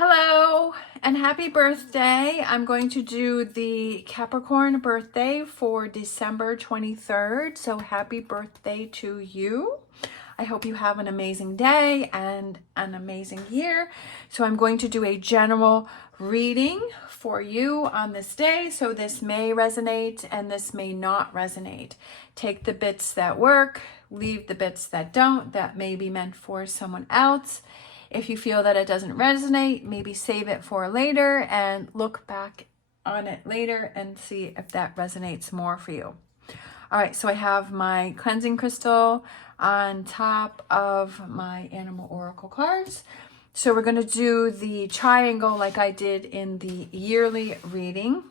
Hello and happy birthday. I'm going to do the Capricorn birthday for December 23rd. So happy birthday to you. I hope you have an amazing day and an amazing year. So I'm going to do a general reading for you on this day. So this may resonate and this may not resonate. Take the bits that work, leave the bits that don't, that may be meant for someone else. If you feel that it doesn't resonate, maybe save it for later and look back on it later and see if that resonates more for you. All right, so I have my cleansing crystal on top of my animal oracle cards. So we're going to do the triangle like I did in the yearly reading.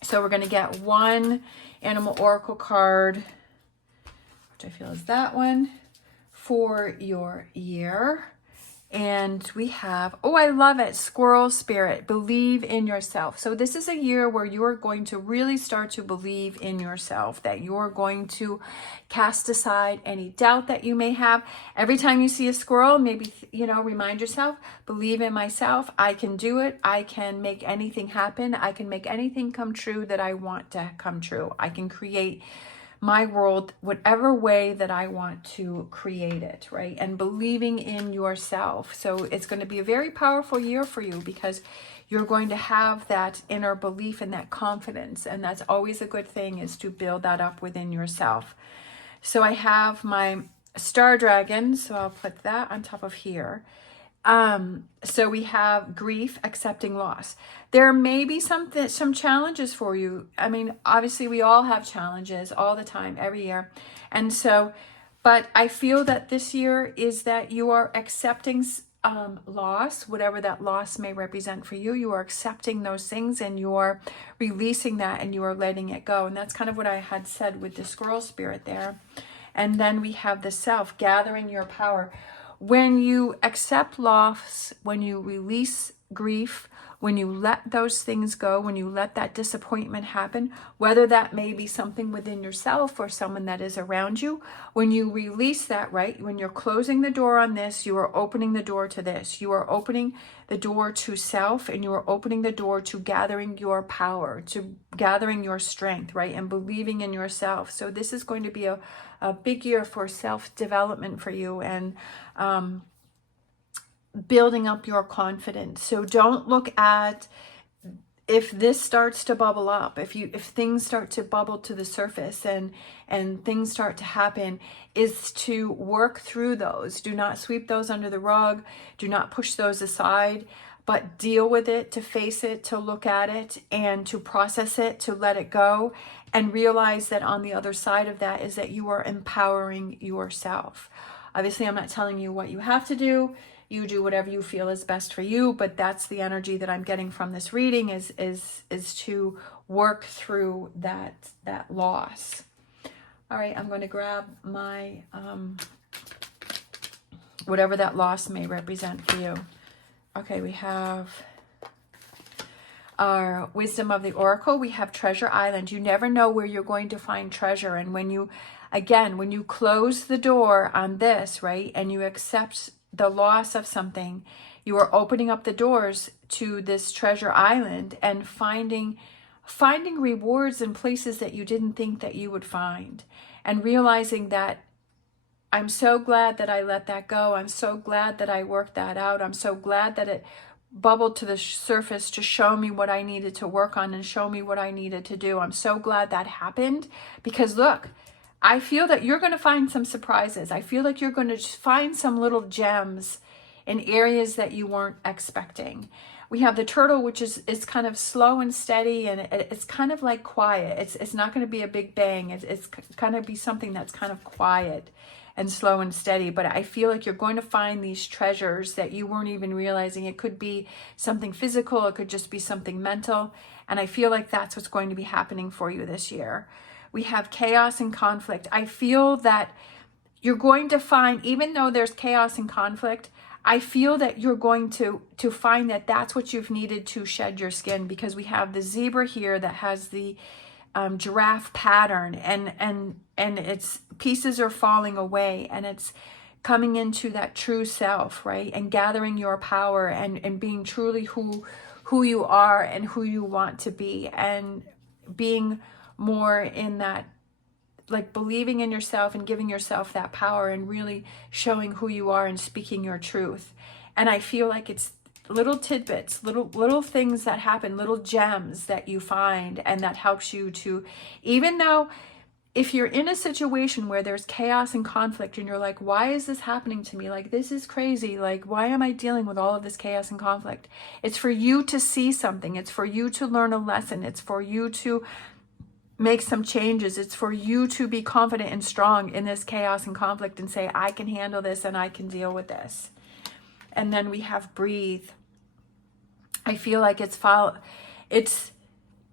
So we're going to get one animal oracle card, which I feel is that one, for your year. And we have, oh, I love it, Squirrel Spirit, believe in yourself. So this is a year where you're going to really start to believe in yourself, that you're going to cast aside any doubt that you may have. Every time you see a squirrel, maybe, remind yourself, believe in myself. I can do it. I can make anything happen. I can make anything come true that I want to come true. I can create my world whatever way that I want to create it, right? And believing in yourself. So it's going to be a very powerful year for you because you're going to have that inner belief and that confidence. And that's always a good thing, is to build that up within yourself. So I have my star dragon, so I'll put that on top of here. So we have grief, accepting loss. There may be some challenges for you. I mean, obviously we all have challenges all the time, every year. And so, but I feel that this year is that you are accepting loss, whatever that loss may represent for you. You are accepting those things and you are releasing that and you are letting it go. And that's kind of what I had said with the squirrel spirit there. And then we have the self, gathering your power. When you accept loss, when you release grief, when you let those things go, when you let that disappointment happen, whether that may be something within yourself or someone that is around you, when you release that, right, when you're closing the door on this, you are opening the door to this. You are opening the door to self, and you are opening the door to gathering your power, to gathering your strength, right, and believing in yourself. So this is going to be a big year for self-development for you, and building up your confidence. So don't look at if this starts to bubble up, if things start to bubble to the surface and things start to happen, is to work through those. Do not sweep those under the rug. Do not push those aside, but deal with it, to face it, to look at it, and to process it, to let it go, and realize that on the other side of that is that you are empowering yourself. Obviously, I'm not telling you what you have to do. You do whatever you feel is best for you, but that's the energy that I'm getting from this reading, is to work through that loss. All right, I'm going to grab my whatever that loss may represent for you. Okay, we have our wisdom of the oracle. We have Treasure Island. You never know where you're going to find treasure, and when you close the door on this, right, and you accept the loss of something, you are opening up the doors to this treasure island and finding rewards in places that you didn't think that you would find, and realizing that I'm so glad that I let that go. I'm so glad that I worked that out. I'm so glad that it bubbled to the surface to show me what I needed to work on and show me what I needed to do. I'm so glad that happened, because look, I feel that you're going to find some surprises. I feel like you're going to find some little gems in areas that you weren't expecting. We have the turtle, which is kind of slow and steady, and it's kind of like quiet. It's not going to be a big bang. It's kind of be something that's kind of quiet and slow and steady. But I feel like you're going to find these treasures that you weren't even realizing. It could be something physical. It could just be something mental. And I feel like that's what's going to be happening for you this year. We have chaos and conflict. I feel that you're going to find, even though there's chaos and conflict, I feel that you're going to find that that's what you've needed to shed your skin, because we have the zebra here that has the giraffe pattern, and its pieces are falling away, and it's coming into that true self, right? And gathering your power and being truly who you are and who you want to be, and being more in that, like, believing in yourself and giving yourself that power and really showing who you are and speaking your truth. And I feel like it's little tidbits, little things that happen, little gems that you find, and that helps you to, even though if you're in a situation where there's chaos and conflict and you're like, why is this happening to me? Like, this is crazy. Like, why am I dealing with all of this chaos and conflict? It's for you to see something. It's for you to learn a lesson. It's for you to make some changes. It's for you to be confident and strong in this chaos and conflict and say, I can handle this and I can deal with this. And then we have breathe. I feel like it's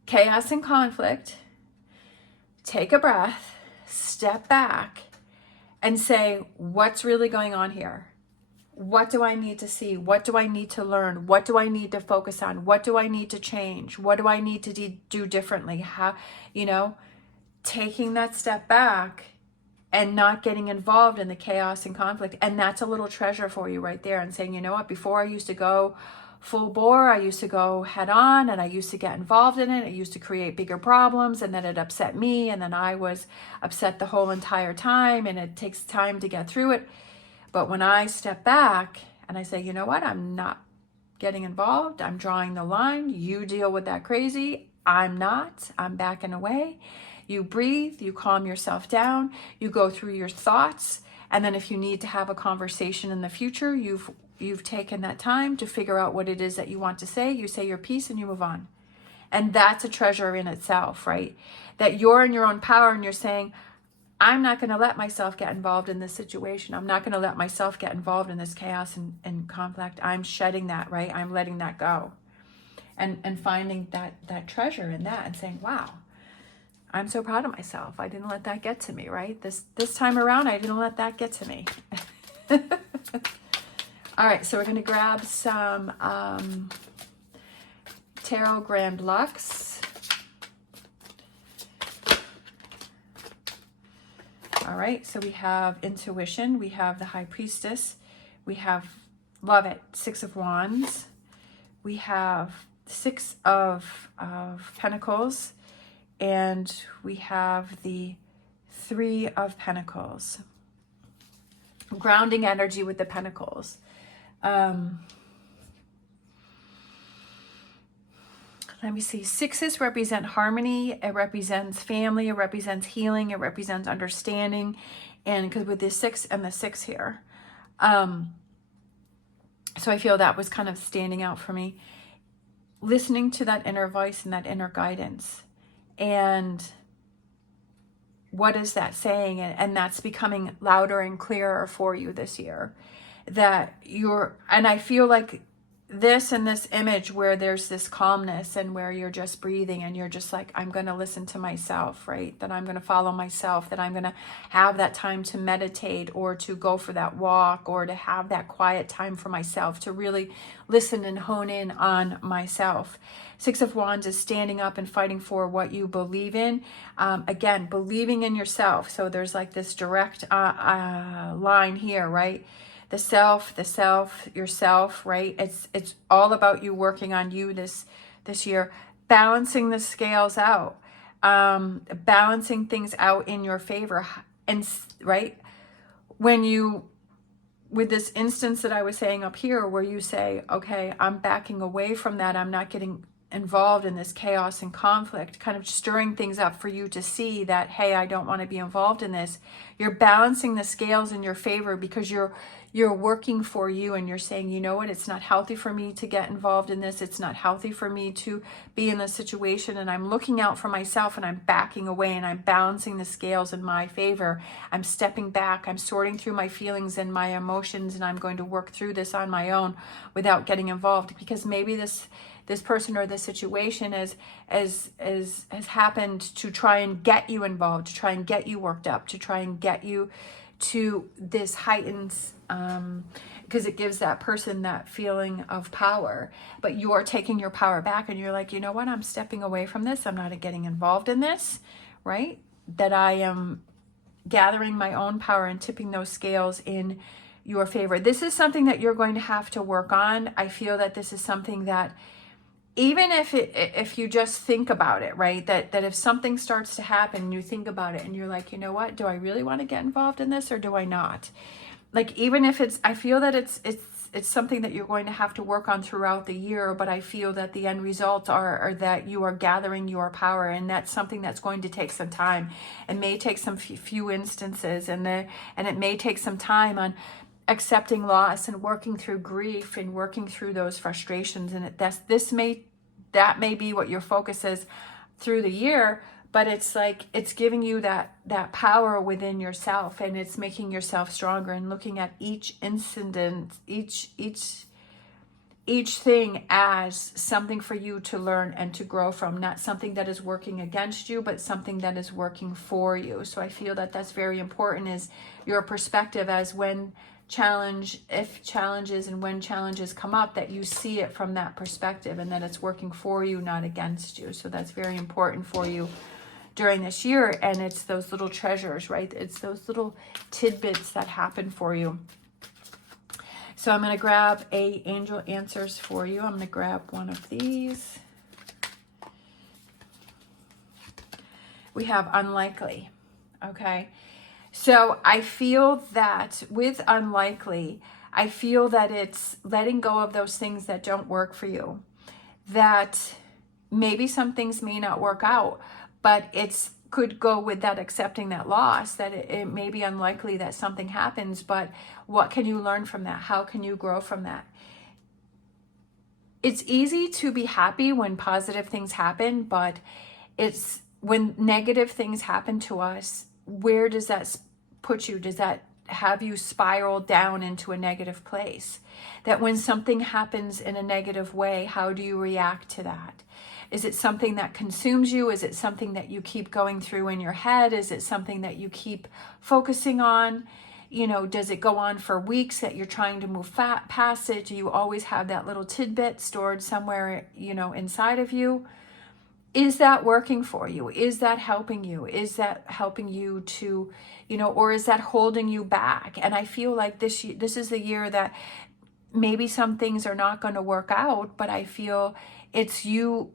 chaos and conflict. Take a breath, step back, and say, what's really going on here? What do I need to see? What do I need to learn? What do I need to focus on? What do I need to change? What do I need to do differently? How, taking that step back and not getting involved in the chaos and conflict. And that's a little treasure for you right there, and saying, you know what, before I used to go full bore, I used to go head on, and I used to get involved in it. It used to create bigger problems, and then it upset me, and then I was upset the whole entire time, and it takes time to get through it. But when I step back and I say, you know what, I'm not getting involved, I'm drawing the line, you deal with that crazy, I'm backing away. You breathe, you calm yourself down, you go through your thoughts, and then if you need to have a conversation in the future, you've taken that time to figure out what it is that you want to say. You say your piece and you move on. And that's a treasure in itself, right? That you're in your own power and you're saying, I'm not going to let myself get involved in this situation. I'm not going to let myself get involved in this chaos and conflict. I'm shedding that, right? I'm letting that go. And finding that treasure in that and saying, wow, I'm so proud of myself. I didn't let that get to me, right? This time around, I didn't let that get to me. All right, so we're going to grab some Tarot Grand Lux. All right, so we have Intuition, we have the High Priestess, we have Love It, Six of Wands, we have Six of Pentacles, and we have the Three of Pentacles. Grounding energy with the Pentacles. Let me see. Sixes represent harmony. It represents family. It represents healing. It represents understanding. And because with the 6 and the 6 here. So I feel that was kind of standing out for me. Listening to that inner voice and that inner guidance. And what is that saying? And that's becoming louder and clearer for you this year. That and I feel like this and this image where there's this calmness and where you're just breathing and you're just like, I'm going to listen to myself, right? That I'm going to follow myself, that I'm going to have that time to meditate or to go for that walk or to have that quiet time for myself, to really listen and hone in on myself. Six of Wands is standing up and fighting for what you believe in. Again, believing in yourself. So there's like this direct line here, right? The self, yourself, right? It's all about you working on you this year, balancing the scales out, balancing things out in your favor, and right with this instance that I was saying up here, where you say, okay, I'm backing away from that. I'm not getting involved in this chaos and conflict, kind of stirring things up for you to see that, hey, I don't want to be involved in this. You're balancing the scales in your favor because you're working for you, and you're saying, you know what, it's not healthy for me to get involved in this. It's not healthy for me to be in this situation, and I'm looking out for myself, and I'm backing away, and I'm balancing the scales in my favor. I'm stepping back. I'm sorting through my feelings and my emotions, and I'm going to work through this on my own without getting involved, because maybe this person or this situation has happened to try and get you involved, to try and get you worked up, to try and get you to this heightened, because it gives that person that feeling of power. But you're taking your power back, and you're like, you know what, I'm stepping away from this. I'm not getting involved in this, right? That I am gathering my own power and tipping those scales in your favor. This is something that you're going to have to work on. I feel that this is something that even if you just think about it, right? That if something starts to happen and you think about it and you're like, you know what, do I really want to get involved in this or do I not? Like, even if it's, I feel that it's something that you're going to have to work on throughout the year, but I feel that the end results are that you are gathering your power, and that's something that's going to take some time. It may take some few instances, and it may take some time on accepting loss and working through grief and working through those frustrations. And that may be what your focus is through the year, but it's like, it's giving you that power within yourself, and it's making yourself stronger, and looking at each incident, each thing as something for you to learn and to grow from, not something that is working against you, but something that is working for you. So I feel that that's very important, is your perspective as when challenges come up, that you see it from that perspective, and that it's working for you, not against you. So that's very important for you during this year. And it's those little treasures, right? It's those little tidbits that happen for you. So I'm going to grab angel answers for you. I'm going to grab one of these. We have unlikely. Okay. So I feel that with unlikely, I feel that it's letting go of those things that don't work for you. That maybe some things may not work out, but it's could go with that accepting that loss, that it may be unlikely that something happens, but what can you learn from that? How can you grow from that? It's easy to be happy when positive things happen, but it's when negative things happen to us, where does that put you? Does that have you spiral down into a negative place? That when something happens in a negative way, how do you react to that? Is it something that consumes you? Is it something that you keep going through in your head? Is it something that you keep focusing on? You know, does it go on for weeks that you're trying to move past it? Do you always have that little tidbit stored somewhere, you know, inside of you? Is that working for you? Is that helping you? Is that helping you to, you know, or is that holding you back? And I feel like this is the year that maybe some things are not going to work out, but I feel it's you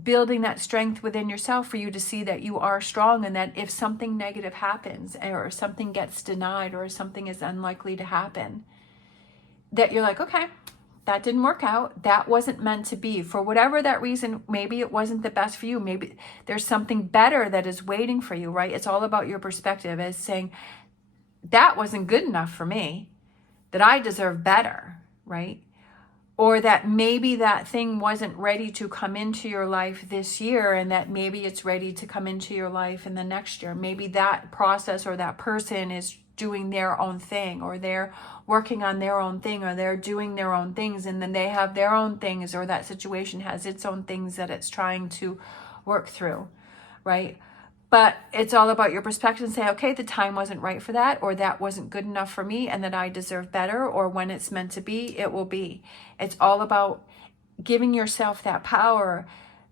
building that strength within yourself for you to see that you are strong, and that if something negative happens, or something gets denied, or something is unlikely to happen, that you're like, okay, that didn't work out. That wasn't meant to be. For whatever that reason, maybe it wasn't the best for you. Maybe there's something better that is waiting for you, right? It's all about your perspective, as saying, that wasn't good enough for me, that I deserve better, right? Or that maybe that thing wasn't ready to come into your life this year, and that maybe it's ready to come into your life in the next year. Maybe that process or that person is doing their own thing, or they're working on their own thing, or they're doing their own things, and then they have their own things, or that situation has its own things that it's trying to work through, right? But it's all about your perspective, and say, okay, the time wasn't right for that, or that wasn't good enough for me, and that I deserve better, or when it's meant to be, it will be. It's all about giving yourself that power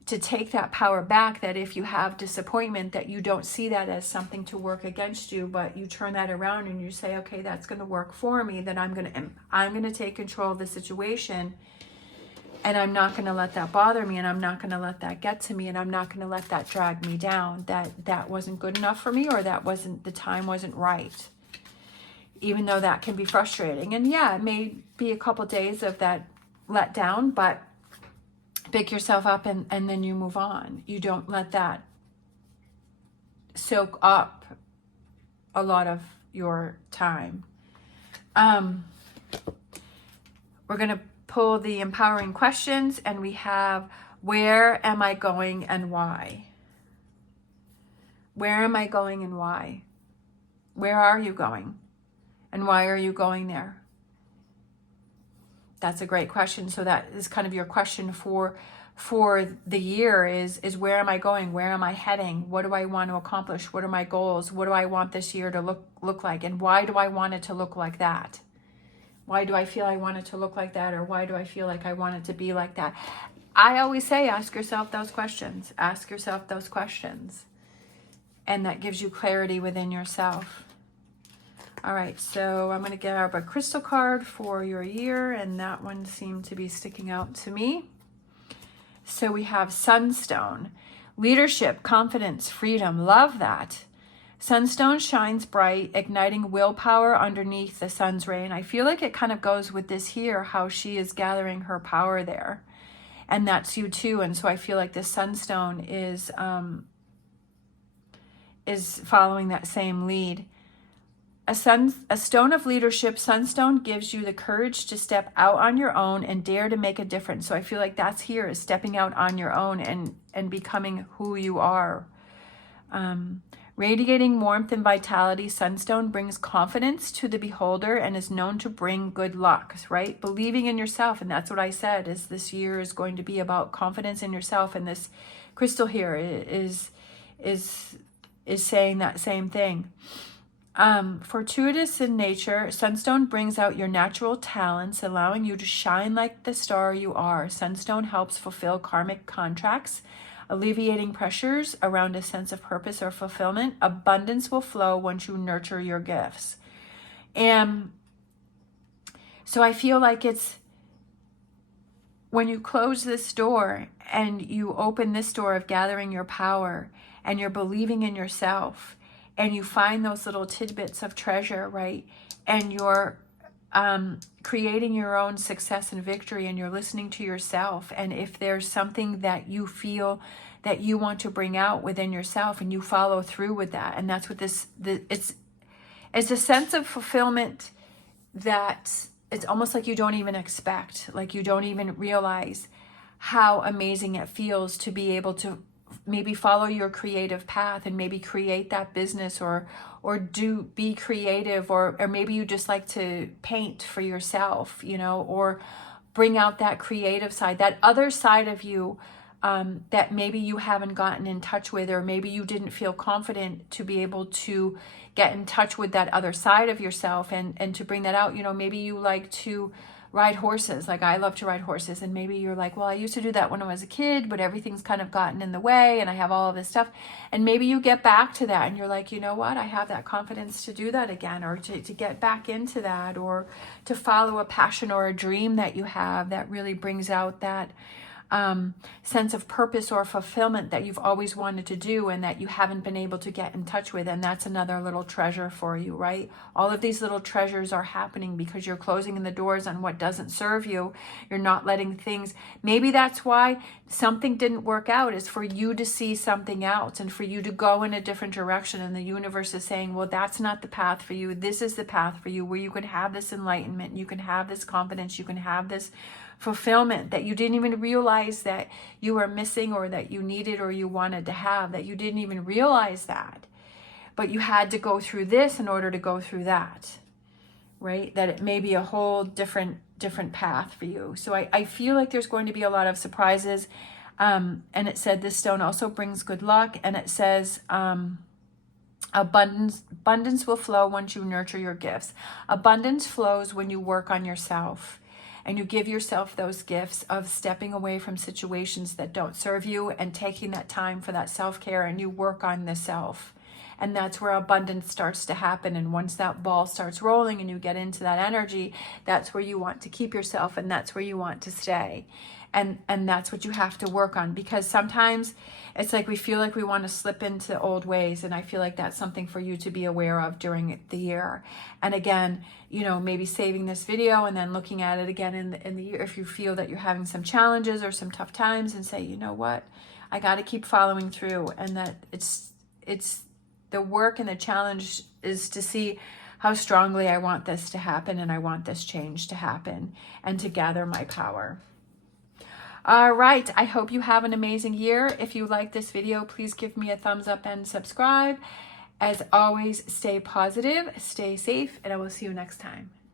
to take that power back, that if you have disappointment, that you don't see that as something to work against you, but you turn that around and you say, okay, that's going to work for me, that I'm going to take control of the situation, and I'm not going to let that bother me, and I'm not going to let that get to me, and I'm not going to let that drag me down, that wasn't good enough for me, or the time wasn't right. Even though that can be frustrating. And yeah, it may be a couple days of that let down, but pick yourself up and then you move on. You don't let that soak up a lot of your time. We're going to pull the empowering questions, and we have, where am I going and why? Where am I going and why? Where are you going? And why are you going there? That's a great question. So that is kind of your question for the year is where am I going? Where am I heading? What do I want to accomplish? What are my goals? What do I want this year to look like? And why do I want it to look like that? Why do I feel I want it to look like that? Or why do I feel like I want it to be like that? I always say, ask yourself those questions. Ask yourself those questions. and that gives you clarity within yourself. All right, so I'm going to get out a crystal card for your year, and that one seemed to be sticking out to me. So we have Sunstone, leadership, confidence, freedom. Love that. Sunstone shines bright, igniting willpower underneath the sun's ray. And I feel like it kind of goes with this here, how she is gathering her power there. And that's you too. And so I feel like this Sunstone is following that same lead. A stone of leadership, Sunstone gives you the courage to step out on your own and dare to make a difference. So I feel like that's here, is stepping out on your own and becoming who you are. Radiating warmth and vitality, Sunstone brings confidence to the beholder and is known to bring good luck, right? Believing in yourself, and that's what I said, is this year is going to be about confidence in yourself, and this crystal here is saying that same thing. Fortuitous in nature, Sunstone brings out your natural talents, allowing you to shine like the star you are. Sunstone helps fulfill karmic contracts, alleviating pressures around a sense of purpose or fulfillment. Abundance will flow once you nurture your gifts. And so I feel like it's when you close this door and you open this door of gathering your power and you're believing in yourself and you find those little tidbits of treasure, right? And you're creating your own success and victory, and you're listening to yourself. And if there's something that you feel that you want to bring out within yourself, and you follow through with that, and that's what it's a sense of fulfillment that it's almost like you don't even expect, like you don't even realize how amazing it feels to be able to maybe follow your creative path and maybe create that business or be creative, or maybe you just like to paint for yourself, you know, or bring out that creative side, that other side of you that maybe you haven't gotten in touch with, or maybe you didn't feel confident to be able to get in touch with that other side of yourself and to bring that out. You know, maybe you like to ride horses, like I love to ride horses, and maybe you're like, well, I used to do that when I was a kid, but everything's kind of gotten in the way and I have all of this stuff. And maybe you get back to that and you're like, you know what, I have that confidence to do that again, or to get back into that, or to follow a passion or a dream that you have that really brings out that sense of purpose or fulfillment that you've always wanted to do and that you haven't been able to get in touch with. And that's another little treasure for you, right? All of these little treasures are happening because you're closing the doors on what doesn't serve you. You're not letting things, maybe that's why something didn't work out, is for you to see something else and for you to go in a different direction. And the universe is saying, well, that's not the path for you. This is the path for you, where you can have this enlightenment, you can have this confidence, you can have this fulfillment that you didn't even realize that you were missing, or that you needed, or you wanted to have, that you didn't even realize that. But you had to go through this in order to go through that, right? That it may be a whole different path for you. So I feel like there's going to be a lot of surprises. And it said this stone also brings good luck. And it says abundance will flow once you nurture your gifts. Abundance flows when you work on yourself. And you give yourself those gifts of stepping away from situations that don't serve you and taking that time for that self-care, and you work on the self. And that's where abundance starts to happen. And once that ball starts rolling and you get into that energy, that's where you want to keep yourself, and that's where you want to stay. And that's what you have to work on, because sometimes it's like we feel like we want to slip into old ways. And I feel like that's something for you to be aware of during the year. And again, you know, maybe saving this video and then looking at it again in the year if you feel that you're having some challenges or some tough times, and say, you know what, I got to keep following through. And that it's the work and the challenge is to see how strongly I want this to happen, and I want this change to happen, and to gather my power. All right, I hope you have an amazing year. If you like this video, please give me a thumbs up and subscribe. As always, stay positive, stay safe, and I will see you next time.